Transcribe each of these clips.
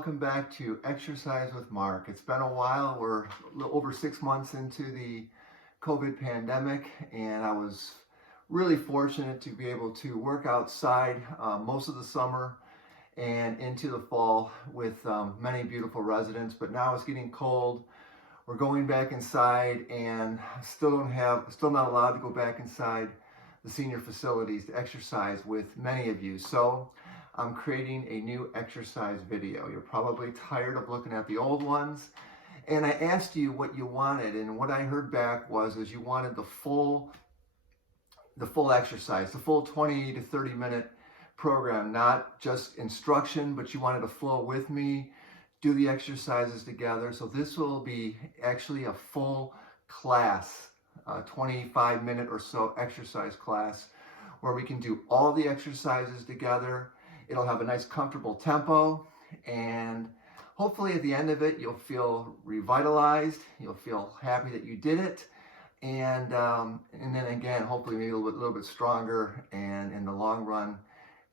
Welcome back to Exercise with Mark. It's been a while. We're a little over 6 months into the COVID pandemic, and I was really fortunate to be able to work outside most of the summer and into the fall with many beautiful residents. But now it's getting cold. We're going back inside, and still not allowed to go back inside the senior facilities to exercise with many of you. So I'm creating a new exercise video. You're probably tired of looking at the old ones. And I asked you what you wanted, and what I heard back was you wanted the full exercise, the full 20 to 30 minute program, not just instruction, but you wanted to flow with me, do the exercises together. So this will be actually a full class, 25-minute or so exercise class where we can do all the exercises together. It'll have a nice comfortable tempo, and hopefully at the end of it you'll feel revitalized, you'll feel happy that you did it, and then again hopefully maybe a little bit stronger, and in the long run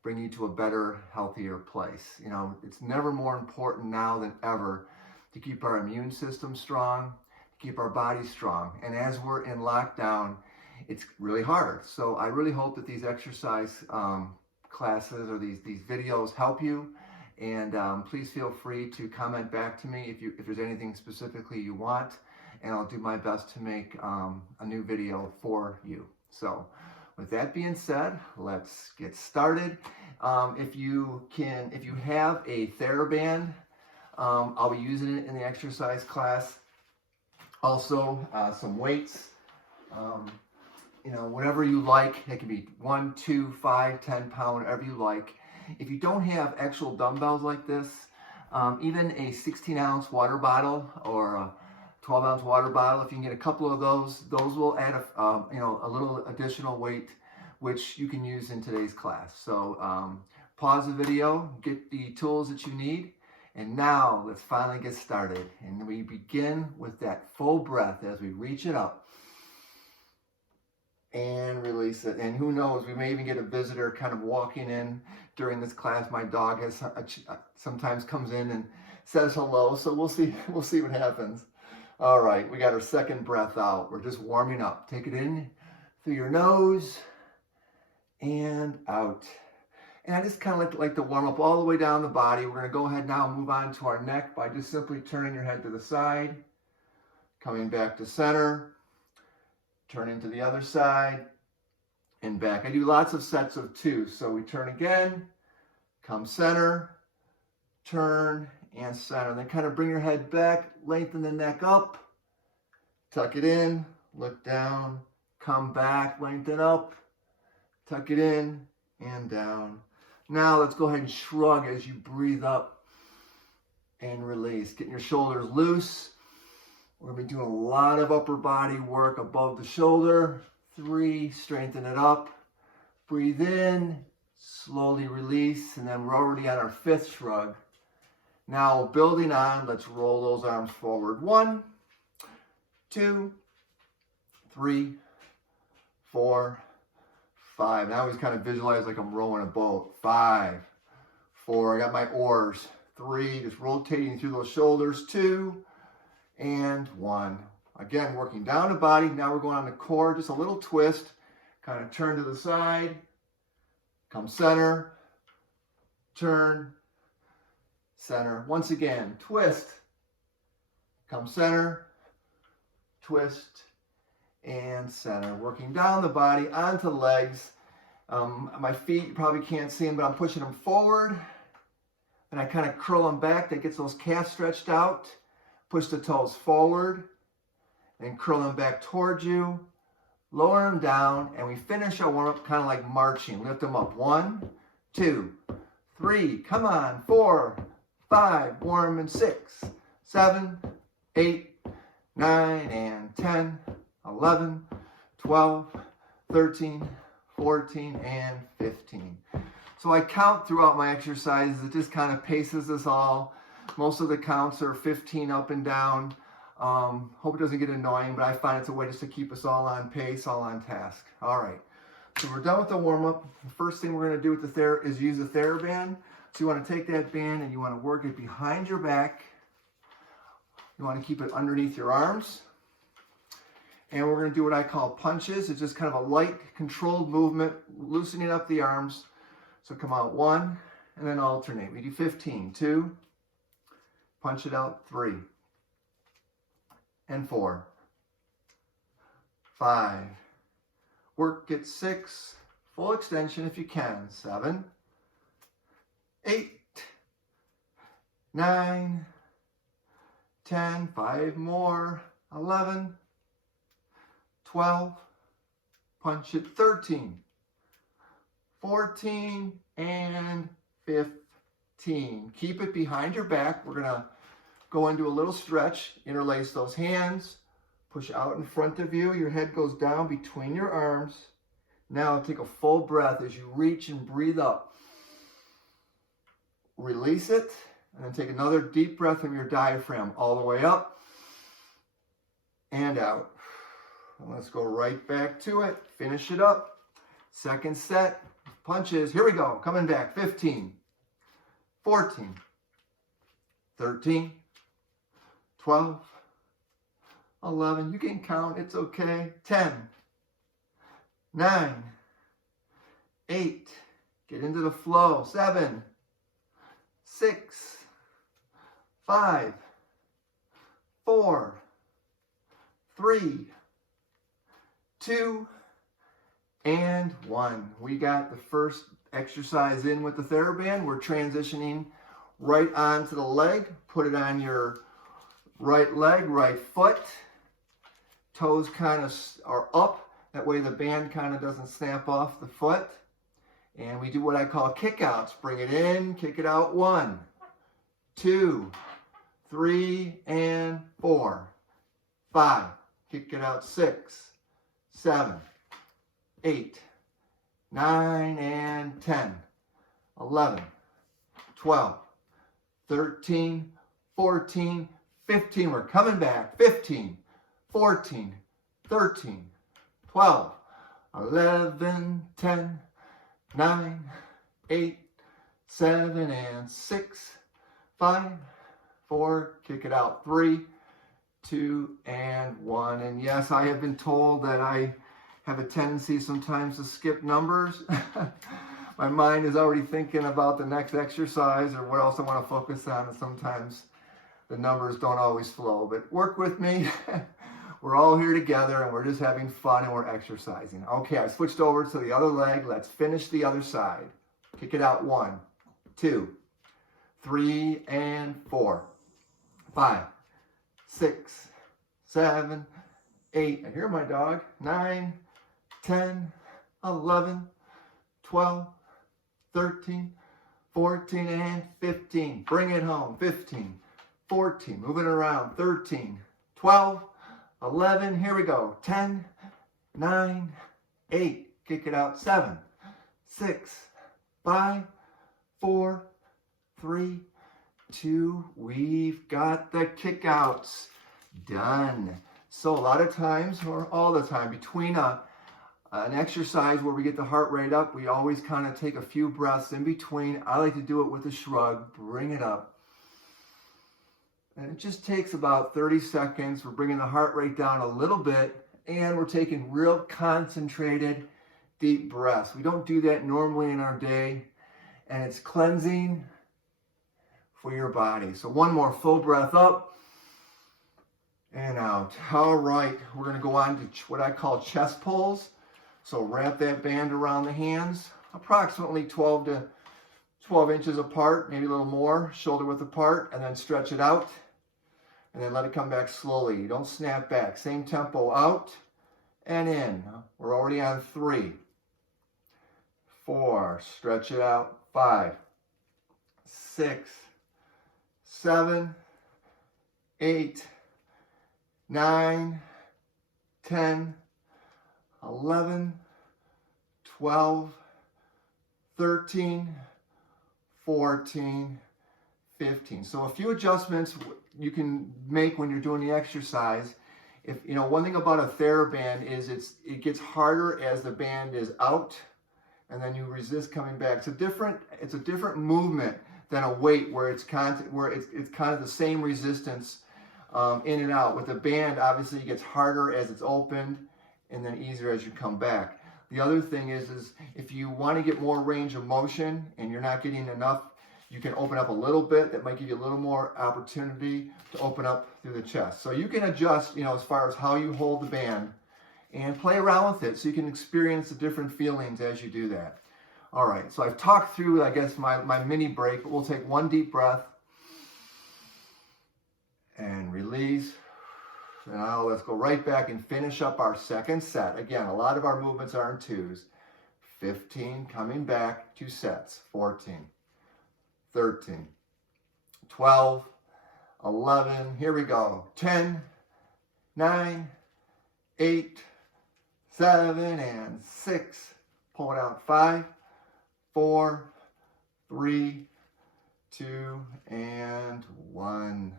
bring you to a better, healthier place. You know, it's never more important now than ever to keep our immune system strong, to keep our body strong, and as we're in lockdown it's really hard. So I really hope that these exercise classes or these videos help you, and please feel free to comment back to me if there's anything specifically you want, and I'll do my best to make a new video for you. So with that being said, let's get started. If you have a TheraBand, I'll be using it in the exercise class. Also some weights, whateve you like. It can be 1, 2, 5, 10 pound, whatever you like. If you don't have actual dumbbells like this, even a 16-ounce water bottle or a 12-ounce water bottle, if you can get a couple of those will add a little additional weight, which you can use in today's class. So pause the video, get the tools that you need, and now let's finally get started. And we begin with that full breath as we reach it up and release it. And who knows, we may even get a visitor kind of walking in during this class. My dog has sometimes comes in and says hello, so we'll see what happens. All right, we got our second breath out. We're just warming up. Take it in through your nose and out. And I just kind of like to warm up all the way down the body. We're going to go ahead now and move on to our neck by just simply turning your head to the side, coming back to center, turning to the other side, and back. I do lots of sets of 2. So we turn again, come center, turn, and center. Then kind of bring your head back, lengthen the neck up, tuck it in, look down, come back, lengthen up, tuck it in, and down. Now let's go ahead and shrug as you breathe up and release. Getting your shoulders loose. We're going to be doing a lot of upper body work above the shoulder. 3, strengthen it up. Breathe in, slowly release, and then we're already on our 5th shrug. Now building on, let's roll those arms forward. 1, 2, 3, 4, 5. Now I always kind of visualize like I'm rowing a boat. 5, 4, I got my oars. 3, just rotating through those shoulders. 2, and 1. Again, working down the body. Now we're going on the core, just a little twist. Kind of turn to the side, come center, turn, center. Once again, twist, come center, twist, and center. Working down the body onto the legs. My feet, you probably can't see them, but I'm pushing them forward. And I kind of curl them back. That gets those calves stretched out. Push the toes forward and curl them back towards you. Lower them down, and we finish our warm-up kind of like marching. Lift them up. 1, 2, 3. Come on. 4, 5. Warm, and 6, 7, 8, 9, and 10, 11, 12, 13, 14, and 15. So I count throughout my exercises. It just kind of paces us all. Most of the counts are 15 up and down. Hope it doesn't get annoying, but I find it's a way just to keep us all on pace, all on task. All right, so we're done with the warm-up. The first thing we're going to do with is use the TheraBand. So you want to take that band and you want to work it behind your back. You want to keep it underneath your arms. And we're going to do what I call punches. It's just kind of a light, controlled movement, loosening up the arms. So come out 1, and then alternate. We do 15, 2, punch it out, 3, and 4, 5. Work it 6, full extension if you can, 7, 8, 9, 10, 5 more, 11, 12, punch it, 13, 14, and 15. Keep it behind your back. We're going to go into a little stretch, interlace those hands, push out in front of you. Your head goes down between your arms. Now take a full breath as you reach and breathe up. Release it, and then take another deep breath from your diaphragm all the way up and out. And let's go right back to it. Finish it up. Second set, punches. Here we go. Coming back. 15, 14, 13, 12, 11. You can count. It's okay. 10, 9, 8. Get into the flow. 7, 6, 5, 4, 3, 2, and 1. We got the first exercise in with the TheraBand. We're transitioning right onto the leg. Put it on your right leg, right foot. Toes kind of are up. That way the band kind of doesn't snap off the foot. And we do what I call kickouts. Bring it in, kick it out. 1, 2, 3, and 4, 5. Kick it out. 6, 7, 8, 9, and 10, 11, 12, 13, 14, 15. We're coming back. 15, 14, 13, 12, 11, 10, 9, 8, 7, and 6, 5, 4. Kick it out. 3, 2, and 1. And yes, I have been told that I have a tendency sometimes to skip numbers. My mind is already thinking about the next exercise or what else I want to focus on, and sometimes the numbers don't always flow. But work with me. We're all here together and we're just having fun and we're exercising. Okay, I switched over to the other leg. Let's finish the other side. Kick it out. 1, 2, 3, and 4, 5, 6, 7, 8. I hear my dog. 9, 10, 11, 12, 13, 14, and 15. Bring it home. 15, 14. Moving around. 13, 12, 11. Here we go. 10, 9, 8. Kick it out. 7, 6, 5, 4, 3, 2. We've got the kickouts done. So a lot of times, or all the time, between an exercise where we get the heart rate up, we always kind of take a few breaths in between. I like to do it with a shrug. Bring it up. And it just takes about 30 seconds. We're bringing the heart rate down a little bit, and we're taking real concentrated, deep breaths. We don't do that normally in our day, and it's cleansing for your body. So one more full breath up and out. All right, we're going to go on to what I call chest pulls. So wrap that band around the hands, approximately 12 to 12 inches apart, maybe a little more, shoulder width apart, and then stretch it out. And then let it come back slowly. You don't snap back. Same tempo, out and in. We're already on 3, 4, stretch it out. 5, 6, 7, 8, 9, 10, 11, 12, 13, 14, 15. So a few adjustments you can make when you're doing the exercise. If you know, one thing about a TheraBand is it gets harder as the band is out, and then you resist coming back. It's a different movement than a weight where it's kind of the same resistance in and out. With a band, obviously, it gets harder as it's opened and then easier as you come back. The other thing is if you want to get more range of motion and you're not getting enough, you can open up a little bit. That might give you a little more opportunity to open up through the chest. So you can adjust, as far as how you hold the band and play around with it so you can experience the different feelings as you do that. All right, so I've talked through, I guess, my mini break, but we'll take one deep breath and release. And now let's go right back and finish up our second set. Again, a lot of our movements are in twos. 15, coming back, 2 sets. 14, 13, 12, 11, here we go. 10, 9, 8, 7, and 6. Pull it out. 5, 4, 3, 2, and 1.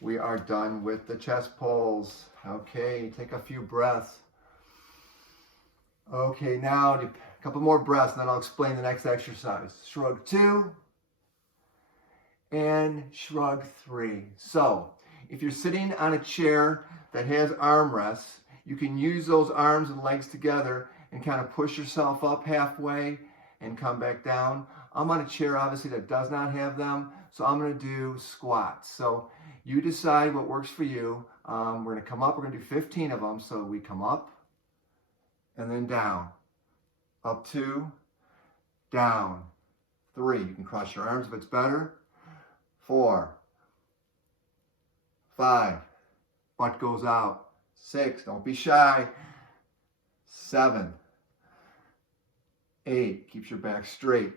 We are done with the chest pulls. Okay, take a few breaths. Okay, now a couple more breaths, and then I'll explain the next exercise. Shrug 2 and shrug 3. So, if you're sitting on a chair that has armrests, you can use those arms and legs together and kind of push yourself up halfway and come back down. I'm on a chair, obviously, that does not have them, so I'm going to do squats. So you decide what works for you. We're going to come up. We're going to do 15 of them. So we come up and then down. Up 2, down. 3. You can cross your arms if it's better. 4, 5. Butt goes out. 6. Don't be shy. 7, 8. Keeps your back straight.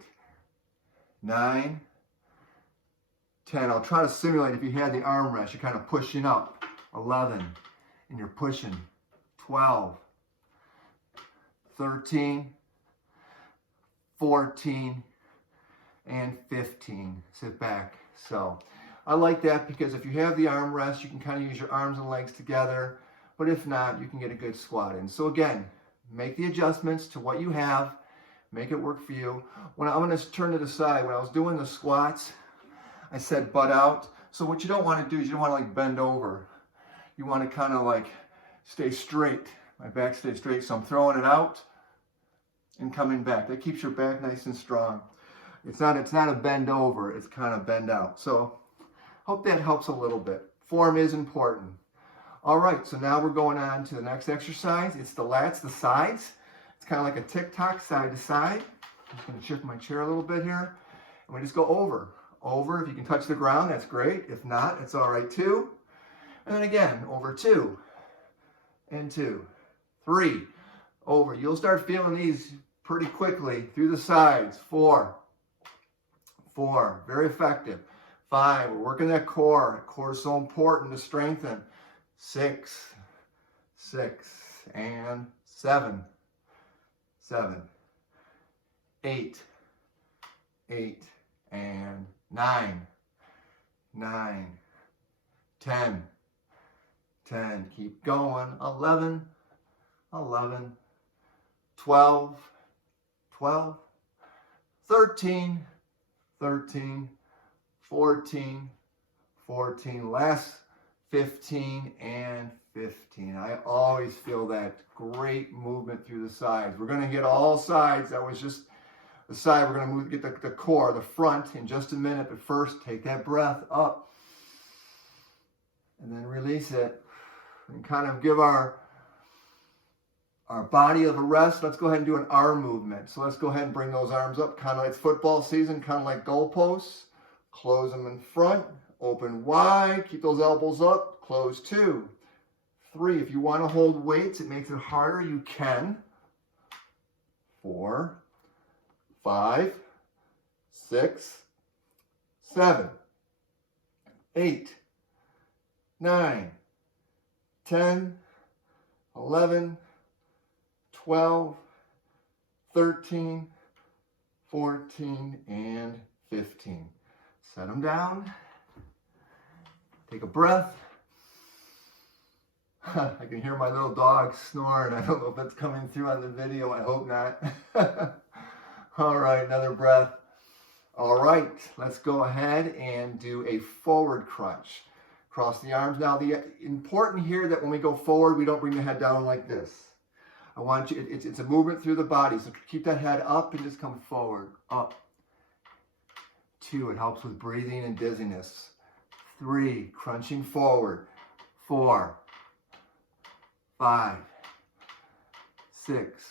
9, 10. I'll try to simulate if you had the armrest. You're kind of pushing up. 11. And you're pushing. 12. 13. 14. And 15. Sit back. So I like that because if you have the armrest, you can kind of use your arms and legs together. But if not, you can get a good squat in. So again, make the adjustments to what you have. Make it work for you. I'm going to turn to the side. When I was doing the squats, I said butt out. So what you don't want to do is you don't want to like bend over. You want to kind of like stay straight. My back stays straight. So I'm throwing it out and coming back. That keeps your back nice and strong. It's not a bend over. It's kind of bend out. So hope that helps a little bit. Form is important. All right, so now we're going on to the next exercise. It's the lats, the sides. It's kind of like a tick-tock, side to side. I'm just going to shift my chair a little bit here. And we just go over. Over, if you can touch the ground, that's great. If not, it's all right too. And then again, over 2 and 2. 3, over. You'll start feeling these pretty quickly through the sides. 4, very effective. 5, we're working that core. Core is so important to strengthen. 6, and 7. 8, and 9. 10. Keep going. 11. 12. 13. 14. Last 15 and 15. I always feel that great movement through the sides. We're going to get all sides. That was just the side. We're going to get the core, the front in just a minute. But first, take that breath up and then release it and kind of give our body a rest. Let's go ahead and do an arm movement. So let's go ahead and bring those arms up, kind of like it's football season, kind of like goalposts. Close them in front. Open wide, keep those elbows up, close 2. 3, if you want to hold weights, it makes it harder, you can. 4, 5, 6, 7, 8, 9, 10, 11, 12, 13, 14, and 15. Set them down. Take a breath. I can hear my little dog snoring. I don't know if that's coming through on the video. I hope not. All right, another breath. All right, let's go ahead and do a forward crunch. Cross the arms. Now, the important here that when we go forward, we don't bring the head down like this. I want you, it's a movement through the body, so keep that head up and just come forward, up. 2, it helps with breathing and dizziness. 3, crunching forward. 4, 5, 6,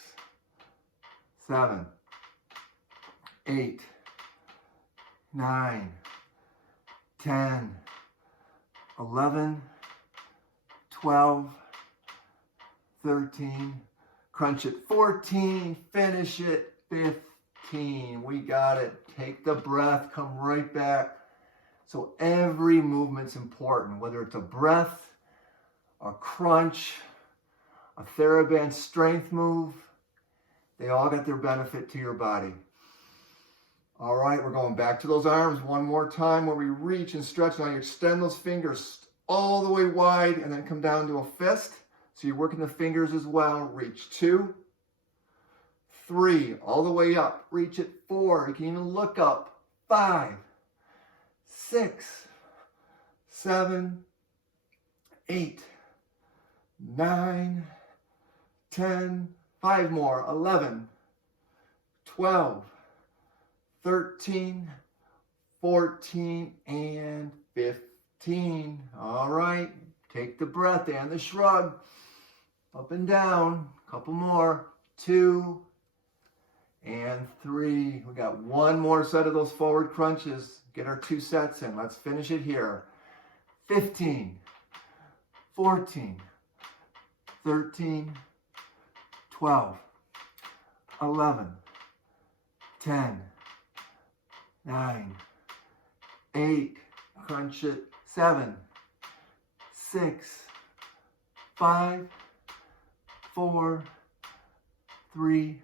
7, 8, 9, 10, 11, 12, 13, crunch it, 14, finish it, 15, we got it. Take the breath, come right back. So every movement's important, whether it's a breath, a crunch, a TheraBand strength move, they all got their benefit to your body. All right, we're going back to those arms one more time where we reach and stretch. Now you extend those fingers all the way wide and then come down to a fist. So you're working the fingers as well. Reach 2, 3, all the way up. Reach it 4. You can even look up. 5, 6, 7, 8, 9, 10, 5 more, 11, 12, 13, 14, and 15. All right, take the breath and the shrug. Up and down, a couple more. 2 and 3. We got one more set of those forward crunches. Get our 2 sets in. Let's finish it here. 15, 14, 13, 12, 11, 10, 9, 8, crunch it, 7, 6, 5, 4, 3,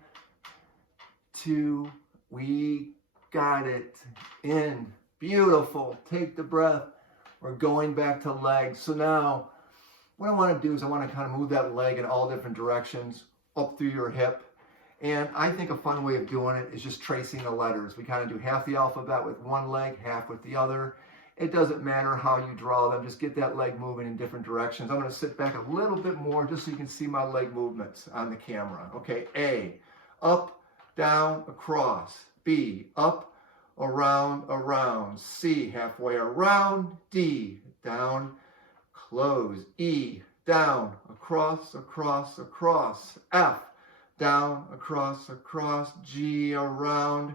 2, we got it. In. Beautiful. Take the breath. We're going back to legs. So now, what I want to do is I want to kind of move that leg in all different directions, up through your hip. And I think a fun way of doing it is just tracing the letters. We kind of do half the alphabet with one leg, half with the other. It doesn't matter how you draw them. Just get that leg moving in different directions. I'm going to sit back a little bit more just so you can see my leg movements on the camera. Okay, A, up, down, across. B, up, around, around. C, halfway around. D, down, close. E, down, across, across, across. F, down, across, across. G, around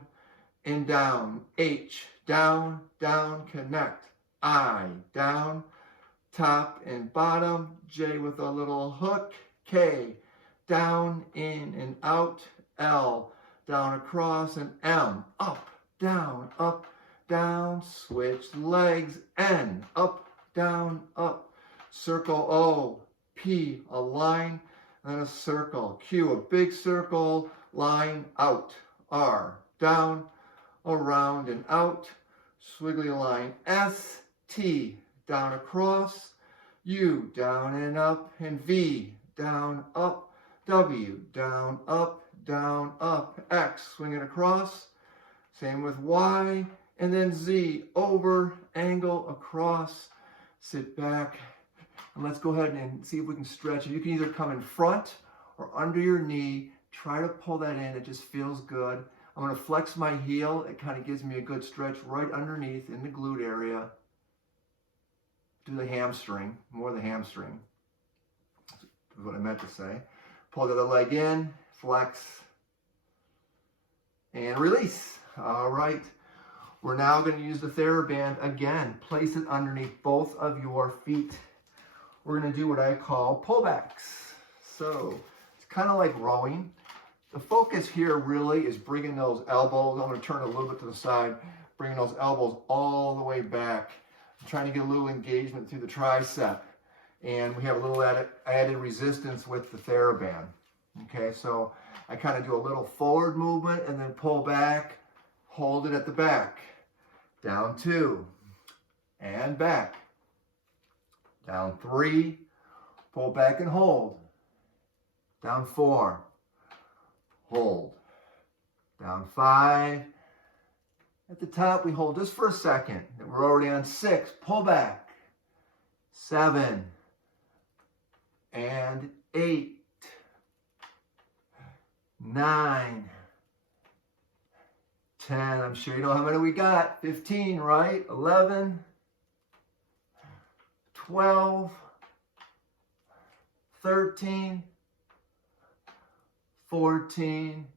and down. H, down, down, connect. I, down, top and bottom. J with a little hook. K, down, in and out. L, down, across, and M, up, down, switch legs. N, up, down, up. Circle O, P, a line, and a circle. Q, a big circle, line, out. R, down, around and out, swiggly line. S, T, down, across. U, down and up. And V, down, up. W, down, up, down, up. X, swing it across. Same with Y. And then Z, over, angle, across. Sit back. And let's go ahead and see if we can stretch it. You can either come in front or under your knee. Try to pull that in. It just feels good. I'm going to flex my heel. It kind of gives me a good stretch right underneath in the glute area. Do the hamstring, more the hamstring. Is what I meant to say. Pull the other leg in, flex, and release. All right. We're now going to use the TheraBand again. Place it underneath both of your feet. We're going to do what I call pullbacks. So it's kind of like rowing. The focus here really is bringing those elbows. I'm going to turn a little bit to the side, bringing those elbows all the way back. I'm trying to get a little engagement through the tricep. And we have a little added resistance with the TheraBand. Okay, so I kind of do a little forward movement and then pull back, hold it at the back. Down 2, and back. Down 3, pull back and hold. Down 4, hold. Down 5, At the top, we hold just for a second. We're already on 6. Pull back. 7 and 8, 9, 10. I'm sure you know how many we got. 15, right? 11, 12, 13, 14,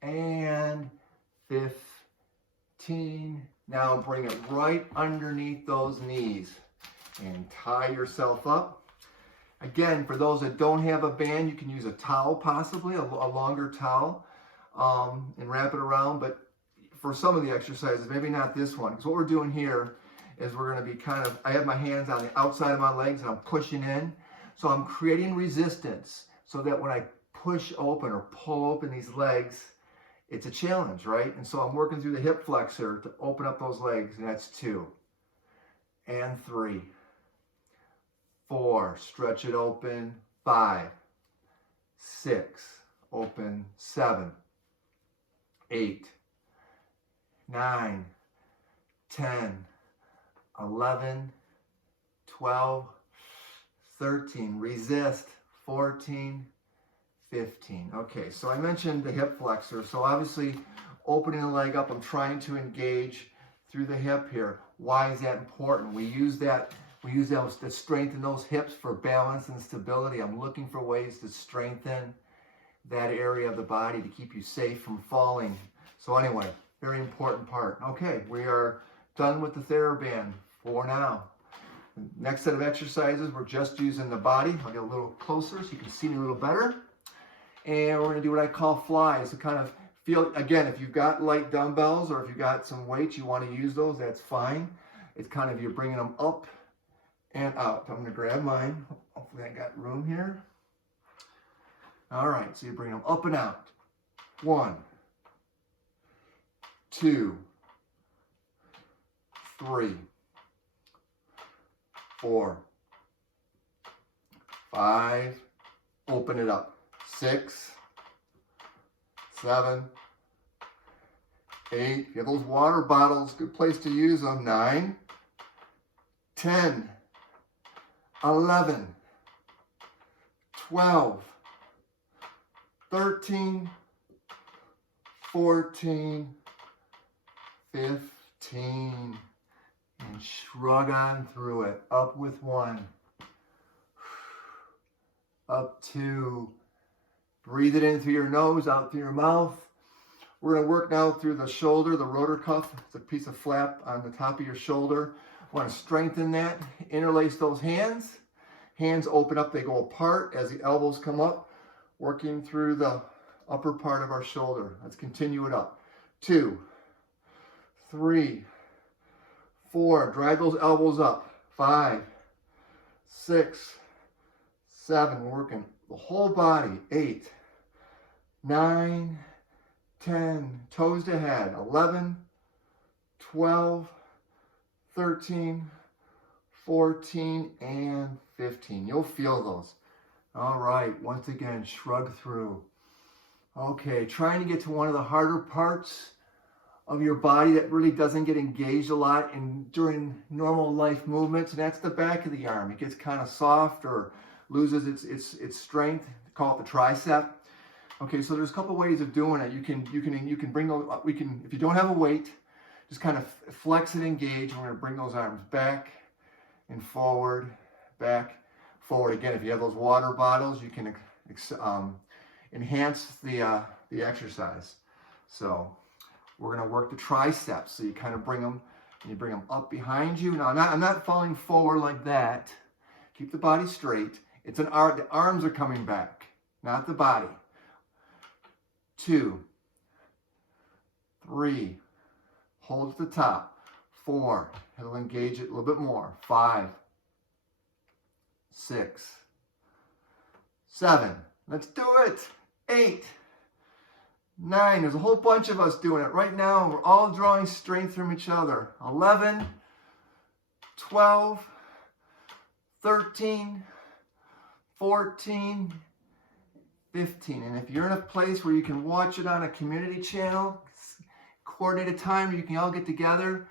and 15. Now bring it right underneath those knees and tie yourself up. Again, for those that don't have a band, you can use a towel possibly, a longer towel, and wrap it around. But for some of the exercises, maybe not this one, because what we're doing here is we're going to be I have my hands on the outside of my legs and I'm pushing in. So I'm creating resistance so that when I push open or pull open these legs, it's a challenge, right? And so I'm working through the hip flexor to open up those legs, and that's 2 and 3. 4, stretch it open. 5, 6, open. 7, 8, 9, 10, 11, 12, 13, resist. 14, 15. Okay, so I mentioned the hip flexor. So obviously opening the leg up, I'm trying to engage through the hip here. Why is that important? We use that to strengthen those hips for balance and stability. I'm looking for ways to strengthen that area of the body to keep you safe from falling. So anyway, very important part. Okay, we are done with the TheraBand for now. Next set of exercises, we're just using the body. I'll get a little closer so you can see me a little better. And we're going to do what I call flies to kind of feel, again, if you've got light dumbbells or if you've got some weights, you want to use those, that's fine. It's kind of, you're bringing them up and out. I'm going to grab mine. Hopefully I got room here. All right, so you bring them up and out. 1, 2, 3, 4, 5, open it up. 6, 7, 8. If you have those water bottles, good place to use them. 9, 10, 11, 12, 13, 14, 15. And shrug on through it. Up with 1. Up 2. Breathe it in through your nose, out through your mouth. We're going to work now through the shoulder, the rotor cuff. It's a piece of flap on the top of your shoulder. Want to strengthen that. Interlace those hands. Hands open up, they go apart as the elbows come up, working through the upper part of our shoulder. Let's continue it up. 2, 3, 4. Drive those elbows up. 5, 6, 7. We're working the whole body. 8, 9, 10. Toes to head. 11, 12, 13, 14, and 15. You'll feel those. All right. Once again, shrug through. Okay. Trying to get to one of the harder parts of your body that really doesn't get engaged a lot during normal life movements, and that's the back of the arm. It gets kind of soft or loses its strength. Call it the tricep. Okay, so there's a couple ways of doing it. You can bring those. If you don't have a weight, just kind of flex and engage. And we're going to bring those arms back and forward, back, forward. Again, if you have those water bottles, you can enhance the exercise. So we're going to work the triceps. So you kind of bring them up behind you. Now, I'm not falling forward like that. Keep the body straight. The arms are coming back, not the body. 2, 3, hold at the top. 4, it'll engage it a little bit more. 5, 6, 7, let's do it. 8, 9, there's a whole bunch of us doing it. Right now, we're all drawing strength from each other. 11, 12, 13, 14, 15. And if you're in a place where you can watch it on a community channel, coordinate a time you can all get together,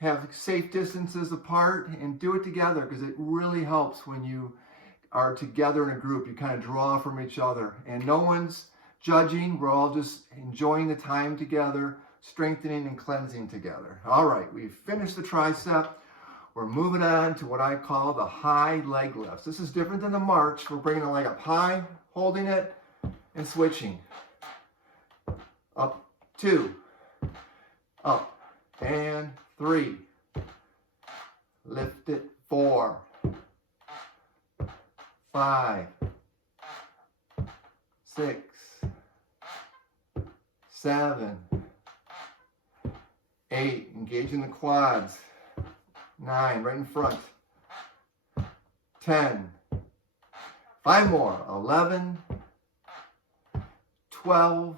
have safe distances apart, and do it together, because it really helps when you are together in a group. You kind of draw from each other, and no one's judging. We're all just enjoying the time together, strengthening and cleansing together. All right, we've finished the tricep. We're moving on to what I call the high leg lifts. This is different than the march. We're bringing the leg up high, holding it, and switching. Up, 2, up, and 3. Lift it, 4, 5, 6, 7, 8, engaging the quads. 9, right in front. 10, 5 more. 11, 12,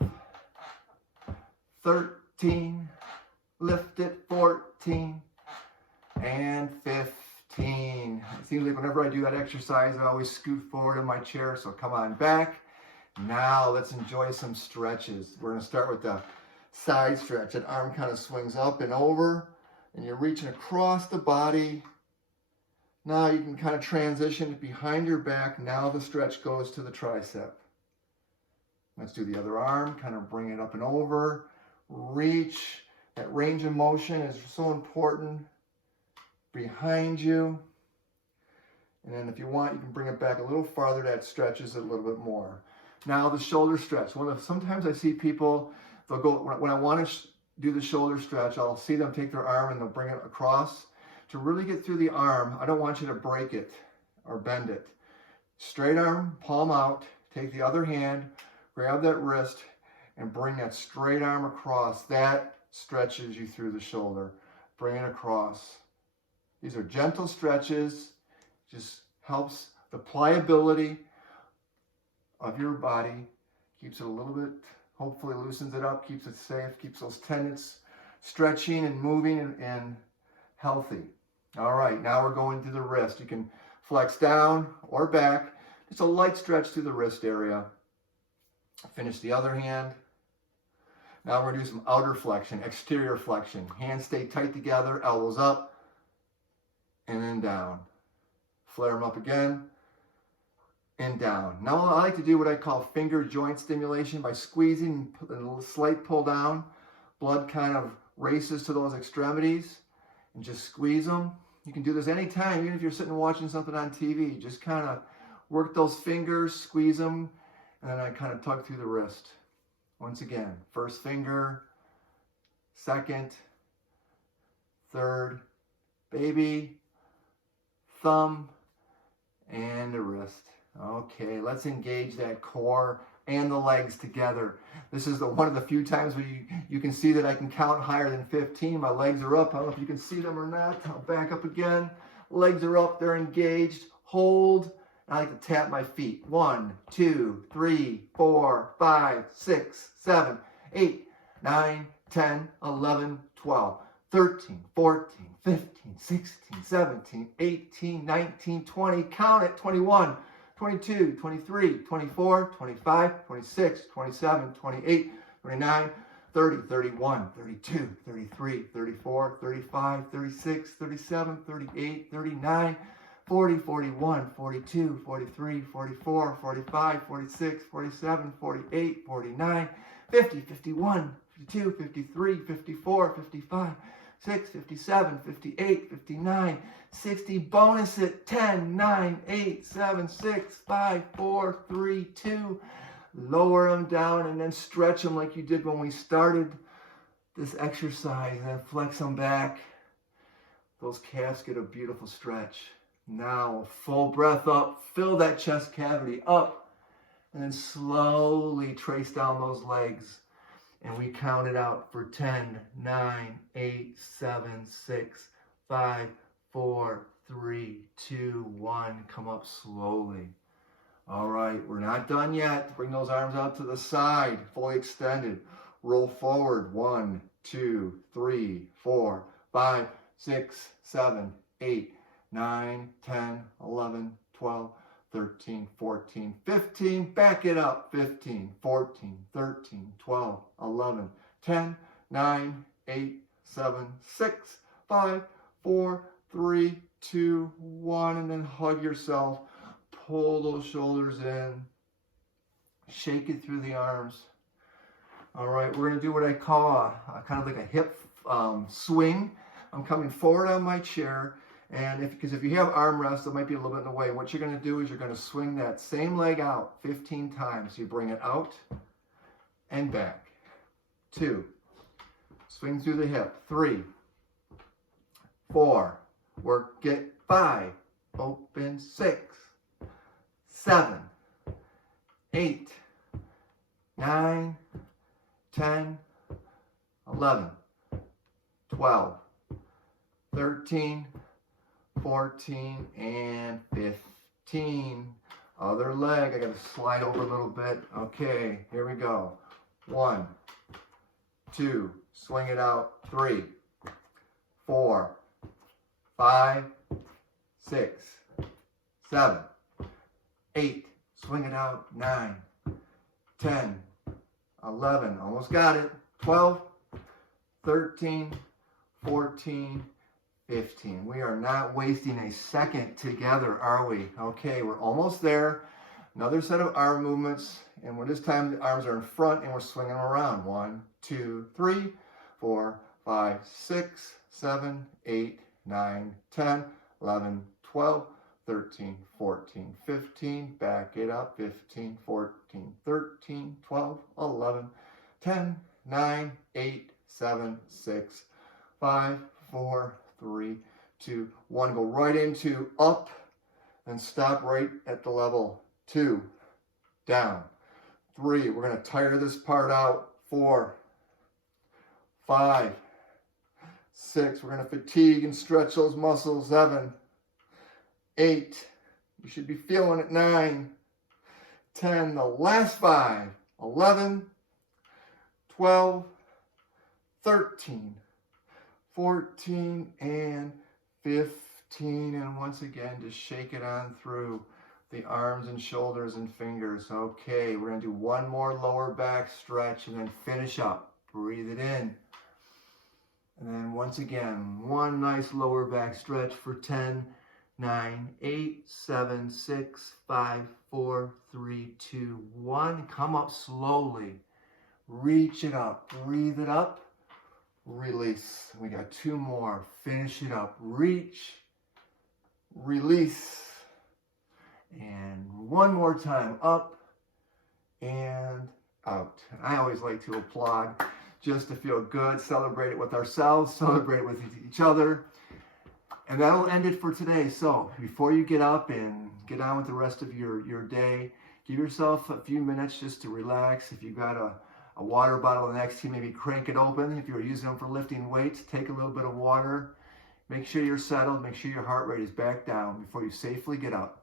13, lift it, 14, and 15. It seems like whenever I do that exercise, I always scoot forward in my chair, so come on back. Now let's enjoy some stretches. We're going to start with the side stretch. An arm kind of swings up and over, and you're reaching across the body. Now you can kind of transition behind your back. Now the stretch goes to the tricep. Let's do the other arm, kind of bring it up and over. Reach. That range of motion is so important. Behind you. And then if you want, you can bring it back a little farther. That stretches it a little bit more. Now the shoulder stretch. Sometimes I see people, they'll go, when I want to do the shoulder stretch, I'll see them take their arm and they'll bring it across. To really get through the arm, I don't want you to break it or bend it. Straight arm, palm out, take the other hand, grab that wrist, and bring that straight arm across. That stretches you through the shoulder. Bring it across. These are gentle stretches. Just helps the pliability of your body. Keeps it a little bit, hopefully loosens it up, keeps it safe, keeps those tendons stretching and moving and healthy. All right, now we're going to the wrist. You can flex down or back. Just a light stretch through the wrist area. Finish the other hand. Now we're going to do some outer flexion, exterior flexion. Hands stay tight together, elbows up, and then down. Flare them up again, and down. Now I like to do what I call finger joint stimulation by squeezing and a slight pull down. Blood kind of races to those extremities, and just squeeze them. You can do this anytime, even if you're sitting watching something on TV. Just kind of work those fingers, squeeze them, and then I kind of tug through the wrist. Once again, first finger, second, third, baby, thumb, and the wrist. Okay, let's engage that core and the legs together. This is one of the few times where you can see that I can count higher than 15. My legs are up. I don't know if you can see them or not. I'll back up again. Legs are up. They're engaged. Hold. I like to tap my feet. 1, 2, 3, 4, 5, 6, 7, 8, 9, 10, 11, 12, 13, 14, 15, 16, 17, 18, 19, 20. Count it. 21, 22, 23, 24, 25, 26, 27, 28, 29, 30, 31, 32, 33, 34, 35, 36, 37, 38, 39, 40, 41, 42, 43, 44, 45, 46, 47, 48, 49, 50, 51, 52, 53, 54, 55, 6, 57, 58, 59, 60. Bonus it. 10, 9, 8, 7, 6, 5, 4, 3, 2. Lower them down and then stretch them like you did when we started this exercise, and then flex them back. Those calves get a beautiful stretch. Now, full breath up, fill that chest cavity up, and then slowly trace down those legs. And we count it out for 10, 9, 8, 7, 6, 5, 4, 3, 2, 1. Come up slowly. All right, we're not done yet. Bring those arms out to the side, fully extended. Roll forward. 1, 2, 3, 4, 5, 6, 7, 8, 9, 10, 11, 12, 13, 14, 15. Back it up. 15, 14, 13, 12, 11, 10, 9, 8, 7, 6, 5, 4, 3, 2, 1, and then hug yourself. Pull those shoulders in. Shake it through the arms. All right, we're going to do what I call a kind of like a hip swing. I'm coming forward on my chair, and because if you have armrests, it might be a little bit in the way. What you're going to do is you're going to swing that same leg out 15 times. You bring it out and back. 2. Swing through the hip. 3, 4. Work it. 5. Open. 6, 7, 8, 9, 10, 11, 12, 13, 14, and 15. Other leg. I got to slide over a little bit. Okay, here we go. 1, 2, swing it out. 3, 4, 5, 6, 7, 8, swing it out. 9, 10, 11, almost got it. 12, 13, 14, 15. We are not wasting a second together, are we? Okay, we're almost there. Another set of arm movements, and this time the arms are in front and we're swinging them around. 1, 2, 3, 4, 5, 6, 7, 8, 9, 10, 11, 12, 13, 14, 15, back it up, 15, 14, 13, 12, 11, 10, 9, 8, 7, 6, 5, 4, 3, 2, 1. Go right into up and stop right at the level. 2, down. 3, we're going to tire this part out. 4, 5, 6, we're going to fatigue and stretch those muscles. 7, 8, you should be feeling it. 9, 10, the last 5, 11, 12, 13, 14, and 15. And once again, just shake it on through the arms and shoulders and fingers. Okay, we're going to do one more lower back stretch and then finish up. Breathe it in. And then once again, one nice lower back stretch for 10, 9, 8, 7, 6, 5, 4, 3, 2, 1. Come up slowly. Reach it up. Breathe it up. Release. We got 2 more. Finish it up. Reach. Release. And one more time. Up and out. I always like to applaud just to feel good. Celebrate it with ourselves. Celebrate it with each other. And that'll end it for today. So before you get up and get on with the rest of your day, give yourself a few minutes just to relax. If you've got a water bottle next to you, maybe crank it open. If you're using them for lifting weights, take a little bit of water. Make sure you're settled. Make sure your heart rate is back down before you safely get up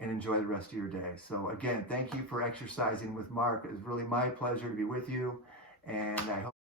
and enjoy the rest of your day. So again, thank you for exercising with Mark. It was really my pleasure to be with you. And I hope